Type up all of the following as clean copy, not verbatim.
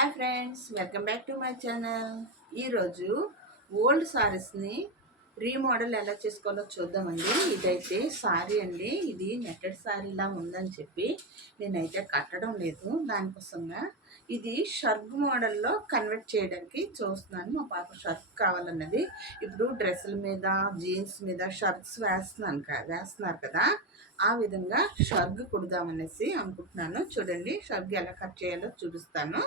Hi friends, welcome back to my channel. ఈరోజు old సారీస్ని remodel ఎలా చేసుకోవాలో చూద్దామండి. ఇదైతే సారీ అండి. ఇది నెట్టెడ్ సారీలా ఉందని చెప్పి నేనైతే కట్టడం లేదు. దానికోసంగా ఇది షర్గ్ మోడల్లో కన్వర్ట్ చేయడానికి చూస్తున్నాను. మా పాప షర్గ్ కావాలన్నది. ఇప్పుడు డ్రెస్సుల మీద, జీన్స్ మీద షర్ట్స్ వేస్తున్నారు కదా, ఆ విధంగా షర్గ్ కుడదామనేసి అనుకుంటున్నాను. చూడండి, షర్గ్ ఎలా కట్ చేయాలో చూపిస్తాను.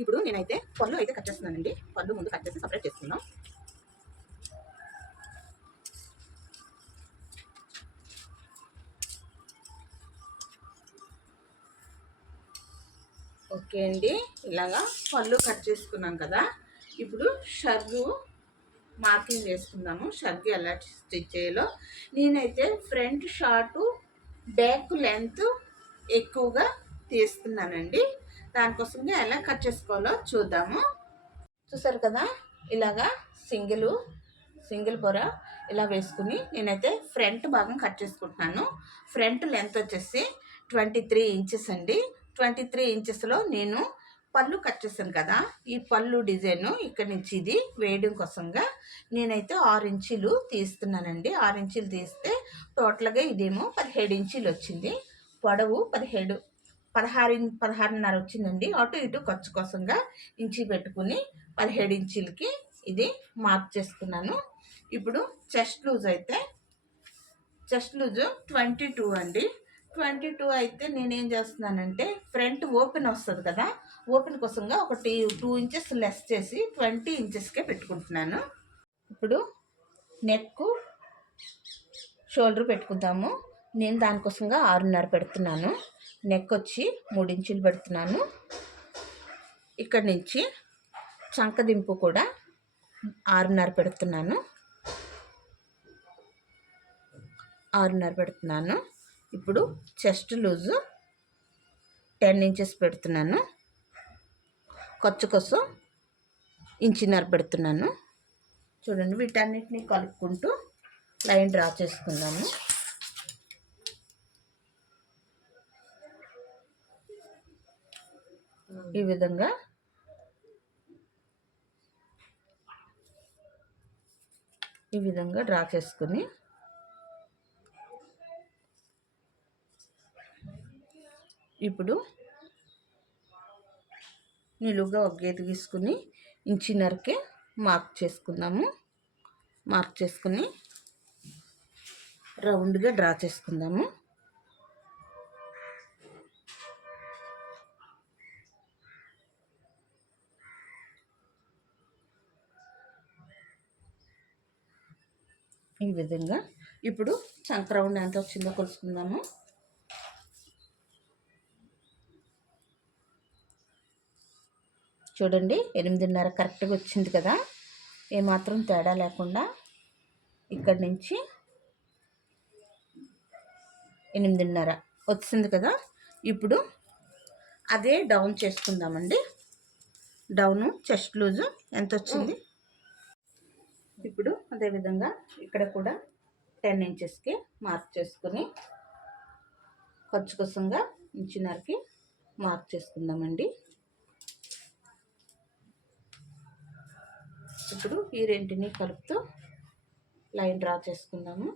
ఇప్పుడు నేనైతే పళ్ళు అయితే కట్ చేస్తున్నానండి. పళ్ళు ముందు కట్ చేసి సపరేట్ చేసుకుందాం. ఓకే అండి, ఇలాగా పళ్ళు కట్ చేసుకున్నాం కదా. ఇప్పుడు షర్గు మార్కింగ్ వేసుకుందాము. షర్గ్ ఎలా స్టిచ్ చేయాలో. నేనైతే ఫ్రంట్ షార్టు, బ్యాక్ లెంత్ ఎక్కువగా తీస్తున్నానండి. దానికోసంగా ఎలా కట్ చేసుకోవాలో చూద్దాము. చూసారు కదా, ఇలాగా సింగిల్ పొర ఇలా వేసుకుని నేనైతే ఫ్రంట్ భాగం కట్ చేసుకుంటున్నాను. ఫ్రంట్ లెంత్ వచ్చేసి 23 ఇంచెస్ అండి. 23 ఇంచెస్లో నేను పళ్ళు కట్ చేశాను కదా, ఈ పళ్ళు డిజైను ఇక్కడి నుంచి ఇది వేయడం కోసంగా నేనైతే 6 ఇంచీలు తీస్తున్నానండి. 6 ఇంచీలు తీస్తే టోటల్గా ఇదేమో 17 ఇంచీలు వచ్చింది. పొడవు 16.5 వచ్చిందండి. అటు ఇటు ఖర్చు కోసంగా ఇంచి పెట్టుకుని 17 ఇంచీలకి ఇది మార్క్ చేసుకున్నాను. ఇప్పుడు చెస్ట్ లూజ్ 22 అండి. 22 అయితే నేనేం చేస్తున్నానంటే ఫ్రంట్ ఓపెన్ వస్తుంది కదా, ఓపెన్ కోసంగా ఒక 2 ఇంచెస్ లెస్ చేసి 20 ఇంచెస్కే పెట్టుకుంటున్నాను. ఇప్పుడు నెక్ షోల్డర్ పెట్టుకుందాము. నేను దానికోసంగా 6.5 పెడుతున్నాను. నెక్ వచ్చి 3 ఇంచులు పెడుతున్నాను. ఇక్కడి నుంచి చంకదింపు కూడా 6.5 పెడుతున్నాను. 6.5 పెడుతున్నాను. ఇప్పుడు చెస్ట్ లూజు 10 ఇంచెస్ పెడుతున్నాను. ఖర్చు కోసం 1.5 ఇంచు పెడుతున్నాను. చూడండి, వీటన్నిటిని కలుపుకుంటూ లైన్ డ్రా చేసుకుందాము. ఈ విధంగా డ్రా చేసుకుని ఇప్పుడు నిలువుగా ఒక గీత గీసుకుని 1.5 ఇంచుకి మార్క్ చేసుకుందాము. మార్క్ చేసుకుని రౌండ్గా డ్రా చేసుకుందాము. ఈ విధంగా ఇప్పుడు చంక రౌండ్ ఎంత వచ్చిందో కొలుసుకుందాము. చూడండి, 8.5 కరెక్ట్గా వచ్చింది కదా, ఏమాత్రం తేడా లేకుండా. ఇక్కడి నుంచి 8.5 వచ్చింది కదా. ఇప్పుడు అదే డౌన్ చేసుకుందామండి. డౌను చెస్ట్ లూజు ఎంత వచ్చింది. ఇప్పుడు అదేవిధంగా ఇక్కడ కూడా 10 ఇంచెస్కి మార్క్ చేసుకుని ఖర్చు కోసంగా 1.5 ఇంచుకి మార్క్ చేసుకుందామండి. ఇప్పుడు ఈ రెంటిని కలుపుతూ లైన్ డ్రా చేసుకుందాము.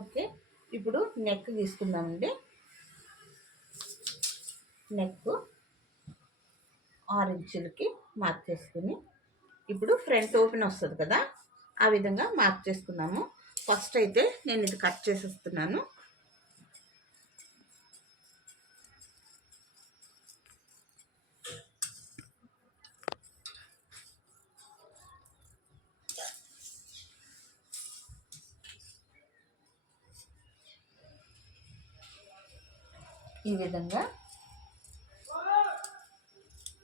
ఓకే, ఇప్పుడు నెక్ తీసుకుందామండి. నెక్ 6 ఇంచులకి మార్క్ చేసుకుని ఇప్పుడు ఫ్రంట్ ఓపెన్ వస్తుంది కదా, ఆ విధంగా మార్క్ చేసుకున్నాము. ఫస్ట్ అయితే నేను ఇది కట్ చేసేస్తున్నాను. ఈ విధంగా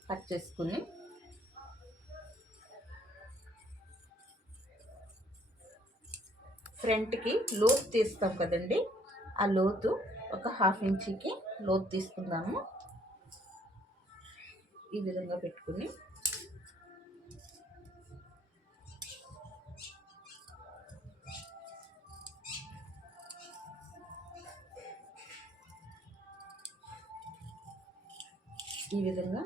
కట్ చేసుకుని ఫ్రంట్కి లోతు తీస్తాం కదండి, ఆ లోతు ఒక 1/2 ఇంచుకి లోతు తీసుకుందాము. ఈ విధంగా పెట్టుకుని ఈ విధంగా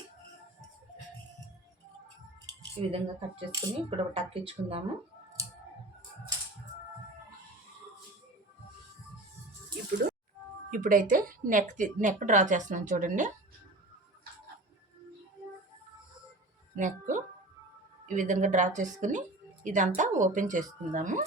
కట్ చేసుకుని ఇక్కడ ఒక టక్ ఇచ్చుకుందాము. ఇప్పుడైతే నెక్ డ్రా చేస్తున్నాను చూడండి. నెక్ ఈ విధంగా డ్రా చేసుకుని ఇదంతా ఓపెన్ చేసుకుందాము.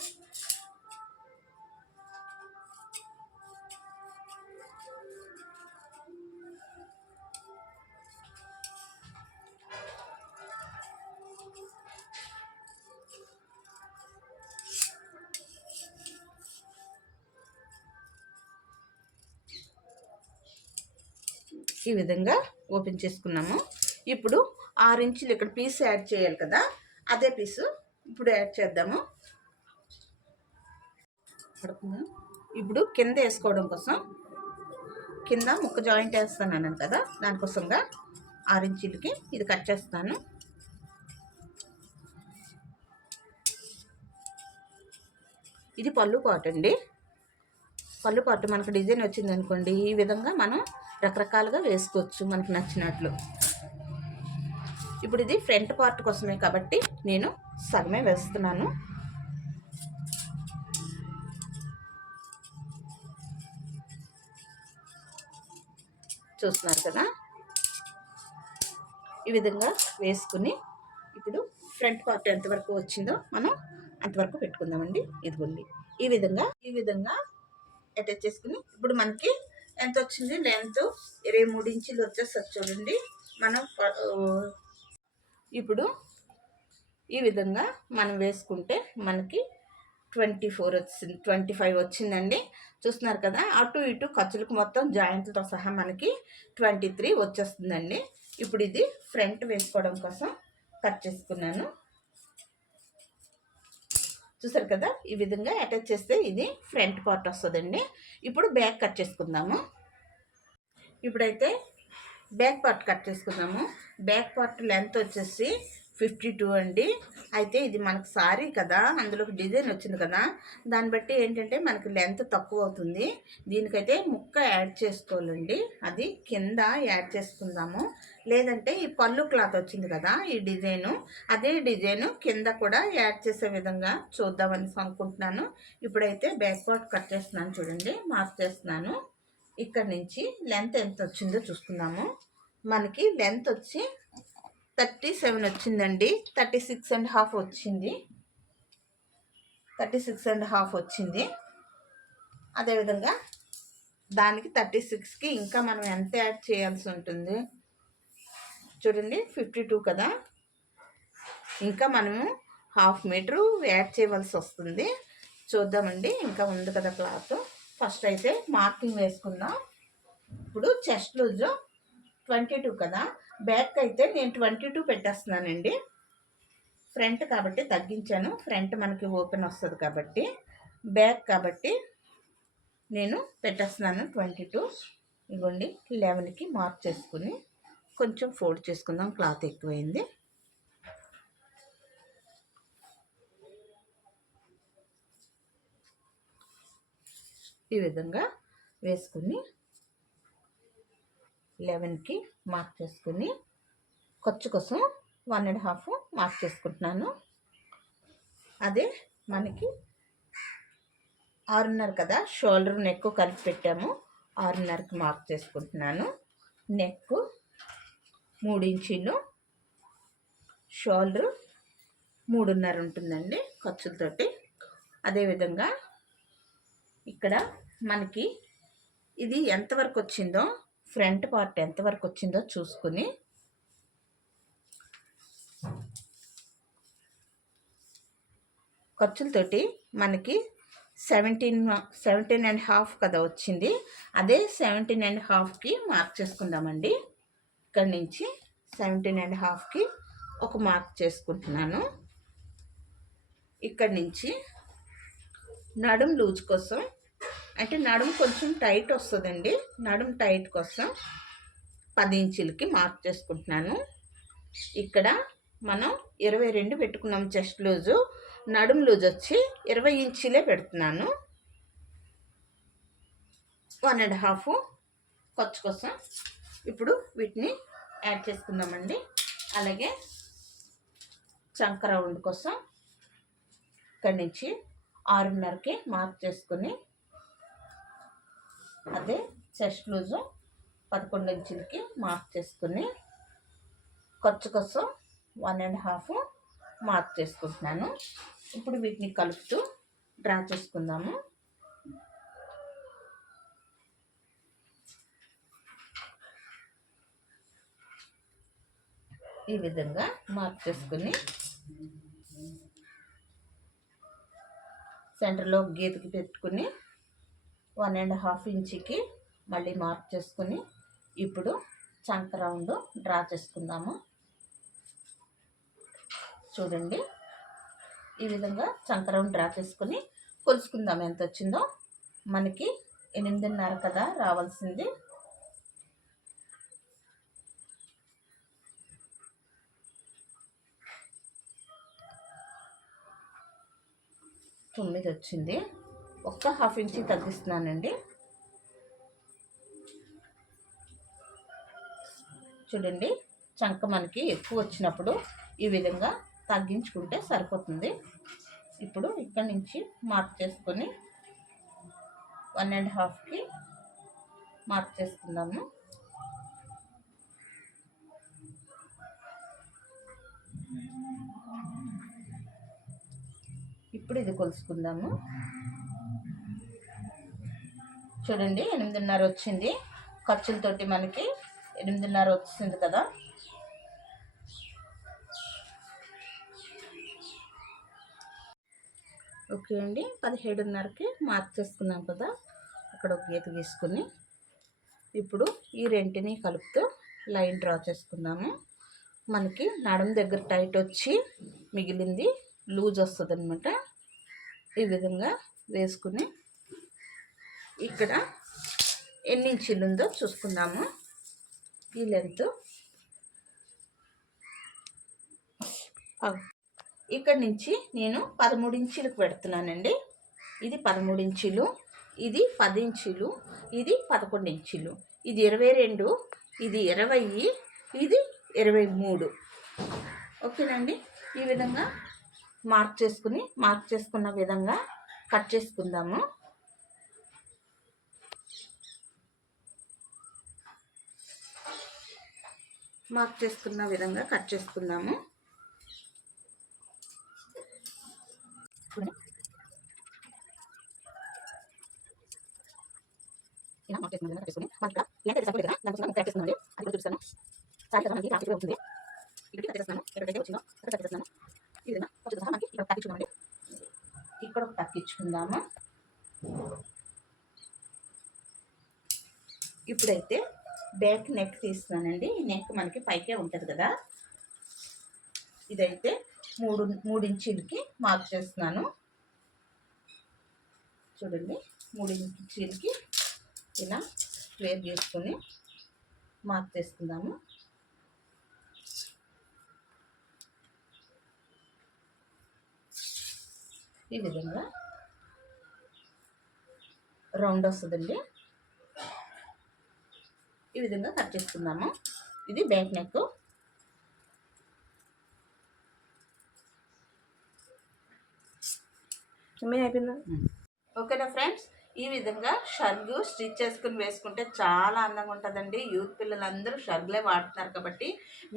ఈ విధంగా ఓపెన్ చేసుకున్నాము. ఇప్పుడు 6 ఇంచులు ఇక్కడ పీస్ యాడ్ చేయాలి కదా, అదే పీసు ఇప్పుడు యాడ్ చేద్దాము. ఇప్పుడు కింద వేసుకోవడం కోసం కింద ముక్క జాయింట్ వేస్తాను అన్నాను కదా, దానికోసంగా 6 ఇంచులకి ఇది కట్ చేస్తాను. ఇది పళ్ళు పాటు అండి. పళ్ళు పాటు మనకు డిజైన్ వచ్చింది అనుకోండి, ఈ విధంగా మనం రకరకాలుగా వేసుకోవచ్చు మనకు నచ్చినట్లు. ఇప్పుడు ఇది ఫ్రంట్ పార్ట్ కోసమే కాబట్టి నేను సగమే వేస్తున్నాను. చూస్తున్నారు కదా, ఈ విధంగా వేసుకుని ఇప్పుడు ఫ్రంట్ పార్ట్ ఎంతవరకు వచ్చిందో మనం అంతవరకు పెట్టుకుందామండి. ఇదిగోండి ఈ విధంగా అటాచ్ చేసుకుని ఇప్పుడు మనకి ఎంత వచ్చింది, లెంత్ 23 ఇంచులు వచ్చేస్తుంది చూడండి. మనం ఇప్పుడు ఈ విధంగా మనం వేసుకుంటే మనకి 24 వచ్చింది, 25 వచ్చిందండి. చూస్తున్నారు కదా, అటు ఇటు ఖర్చులకు మొత్తం జాయింట్లతో సహా మనకి 23 వచ్చేస్తుందండి. ఇప్పుడు ఇది ఫ్రంట్ వేసుకోవడం కోసం కట్ చేసుకున్నాను. చూసారు కదా, ఈ విధంగా అటాచ్ చేస్తే ఇది ఫ్రంట్ పార్ట్ వస్తుందండి. ఇప్పుడు బ్యాక్ కట్ చేసుకుందాము. ఇప్పుడైతే బ్యాక్ పార్ట్ కట్ చేసుకుందాము. బ్యాక్ పార్ట్ లెంత్ వచ్చేసి 52 అండి. అయితే ఇది మనకు సారీ కదా, అందులోకి డిజైన్ వచ్చింది కదా, దాన్ని బట్టి ఏంటంటే మనకి లెంత్ తక్కువ అవుతుంది. దీనికైతే ముక్క యాడ్ చేసుకోవాలండి, అది కింద యాడ్ చేసుకుందాము. లేదంటే ఈ పళ్ళు క్లాత్ వచ్చింది కదా, ఈ డిజైను, అదే డిజైను కింద కూడా యాడ్ చేసే విధంగా చూద్దామని అనుకుంటున్నాను. ఇప్పుడైతే బ్యాక్ పార్ట్ కట్ చేస్తున్నాను చూడండి, మార్క్ చేస్తున్నాను. ఇక్కడ నుంచి లెంత్ ఎంత వచ్చిందో చూసుకుందాము. మనకి లెంత్ వచ్చి 37 వచ్చిందండి. 36.5 వచ్చింది. 36.5 వచ్చింది. అదేవిధంగా దానికి 36కి ఇంకా మనం ఎంత యాడ్ చేయాల్సి ఉంటుంది చూడండి. 52 కదా, ఇంకా మనము 1/2 మీటరు యాడ్ చేయవలసి వస్తుంది. చూద్దామండి, ఇంకా ఉంది కదా క్లాత్. ఫస్ట్ అయితే మార్కింగ్ వేసుకుందాం. ఇప్పుడు చెస్ట్ లూజ్ 22 కదా, బ్యాక్ అయితే నేను 22 పెట్టేస్తున్నానండి. ఫ్రంట్ కాబట్టి తగ్గించాను, ఫ్రంట్ మనకి ఓపెన్ వస్తుంది కాబట్టి. బ్యాక్ కాబట్టి నేను పెట్టేస్తున్నాను 22. ఇవ్వండి 11కి మార్క్ చేసుకుని కొంచెం ఫోల్డ్ చేసుకుందాం, క్లాత్ ఎక్కువైంది. ఈ విధంగా వేసుకుని 11కి మార్క్ చేసుకుని ఖర్చు కోసం 1.5 మార్క్ చేసుకుంటున్నాను. అదే మనకి 6.5 కదా, షోల్డర్ నెక్ కలిపి పెట్టాము. 6.5కి మార్క్ చేసుకుంటున్నాను. నెక్ 3 ఇంచీలు, షోల్డర్ 3.5 ఉంటుందండి ఖర్చులతోటి. అదేవిధంగా ఇక్కడ మనకి ఇది ఎంతవరకు వచ్చిందో, ఫ్రంట్ పార్ట్ ఎంతవరకు వచ్చిందో చూసుకుని ఖర్చులతోటి మనకి 17.5 కదా వచ్చింది. అదే 17.5కి మార్క్ చేసుకుందామండి. ఇక్కడి నుంచి 17.5కి ఒక మార్క్ చేసుకుంటున్నాను. ఇక్కడి నుంచి నడుం లూజ్ కోసం, అంటే నడుము కొంచెం టైట్ వస్తుందండి, నడుము టైట్ కోసం 10 ఇంచులకి మార్క్ చేసుకుంటున్నాను. ఇక్కడ మనం 22 పెట్టుకున్నాం చెస్ట్ లూజు, నడుము లూజ్ వచ్చి 20 ఇంచులే పెడుతున్నాను. 1.5 ఖర్చు కోసం. ఇప్పుడు వీటిని యాడ్ చేసుకుందామండి. అలాగే చంక రౌండ్ కోసం ఇక్కడి నుంచి 6:30కి మార్క్ చేసుకుని, అదే చెస్ట్ లూజు 11 ఇంచులకి మార్క్ చేసుకుని, ఖర్చు కోసం 1.5 మార్క్ చేసుకుంటున్నాను. ఇప్పుడు వీటిని కలుపుతూ డ్రా చేసుకుందాము. ఈ విధంగా మార్క్ చేసుకుని సెంటర్లో గీతకి పెట్టుకుని 1.5 ఇంచుకి మళ్ళీ మార్క్ చేసుకుని, ఇప్పుడు చంక రౌండ్ డ్రా చేసుకుందాము. చూడండి, ఈ విధంగా చంక రౌండ్ డ్రా చేసుకుని కొలుసుకుందాం ఎంత వచ్చిందో. మనకి 8.5 కదా రావాల్సింది. తొమ్మిది వచ్చింది. ఒక్క 1/2 ఇంచి తగ్గిస్తున్నానండి. చూడండి, చంక మనకి ఎక్కువ వచ్చినప్పుడు ఈ విధంగా తగ్గించుకుంటే సరిపోతుంది. ఇప్పుడు ఇక్కడ నుంచి మార్క్ చేసుకొని 1.5కి మార్క్ చేసుకుందాము. ఇప్పుడు ఇది కొలుసుకుందాము. చూడండి, 8.5 వచ్చింది. ఖర్చులతోటి మనకి 8.5 వచ్చింది కదా. ఓకే అండి, 17.5కి మార్క్ చేసుకున్నాం కదా. అక్కడ ఒక గీత గీసుకుని ఇప్పుడు ఈ రెంటిని కలుపుతూ లైన్ డ్రా చేసుకుందాము. మనకి నడుము దగ్గర టైట్ వచ్చి మిగిలింది లూజ్ వస్తుంది అనమాట. ఈ విధంగా వేసుకుని ఇక్కడ ఎన్ని ఇంచీలు ఉందో చూసుకుందాము. ఈ లెంత్ ఇక్కడ నుంచి నేను 13 ఇంచీలకు పెడుతున్నానండి. ఇది 13 ఇంచీలు, ఇది 10 ఇంచీలు, ఇది 11 ఇంచీలు, ఇది 22, ఇది 20, ఇది 23. ఓకేనండి. ఈ విధంగా మార్క్ చేసుకున్న విధంగా కట్ చేసుకుందాము. మార్క్ చేసుకున్న విధంగా కట్ చేసుకుందాము. ఇలా మార్క్ చేసుకున్న విధంగా కట్ చేసుకుని మనకి లెంత్ అయితే సరిపోలేదు కదా, దానికోసం కట్ చేస్తున్నాను. అది కూడా చూపిస్తాను. సారీ కదా మనకి ట్రాఫిక్ అవుతుంది. ఇక్కడ కట్ చేస్తున్నాను. ఎక్కడైతే వచ్చిందో అక్కడ కట్ చేస్తున్నాను. ఈ విధంగా కొంచెం సహా మనకి ఇక్కడ తగ్గించుకుందామండి. ఇక్కడ ఒక తగ్గించుకుందాము. ఇప్పుడైతే బ్యాక్ నెక్ తీస్తున్నానండి. ఈ నెక్ మనకి పైకే ఉంటుంది కదా. ఇదైతే 3 ఇంచీలకి మార్క్ చేస్తున్నాను. చూడండి, 3 ఇంచీలకి ఇలా స్క్వేర్ చేసుకొని మార్క్ చేసుకుందాము. ఈ విధంగా రౌండ్ వస్తుందండి. ఈ విధంగా కట్ చేసుకుందాము. ఇది బ్యాక్ నెక్. అయిపోయిందా? ఓకేనా ఫ్రెండ్స్, ఈ విధంగా షర్గ్ స్టిచ్ చేసుకుని వేసుకుంటే చాలా అందంగా ఉంటుందండి. యూత్ పిల్లలందరూ షర్గ్లే వాడుతున్నారు కాబట్టి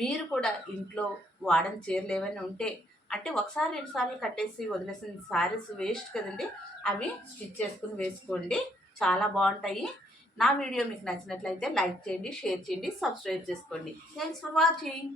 మీరు కూడా ఇంట్లో వాడని చీరలు ఏమైనా ఉంటే, అంటే ఒకసారి 2 సార్లు కట్టేసి వదిలేసిన శారీస్ వేస్ట్ కదండి, అవి స్టిచ్ చేసుకుని వేసుకోండి, చాలా బాగుంటాయి. నా వీడియో మీకు నచ్చినట్లయితే లైక్ చేయండి, షేర్ చేయండి, సబ్స్క్రైబ్ చేసుకోండి. Thanks for watching.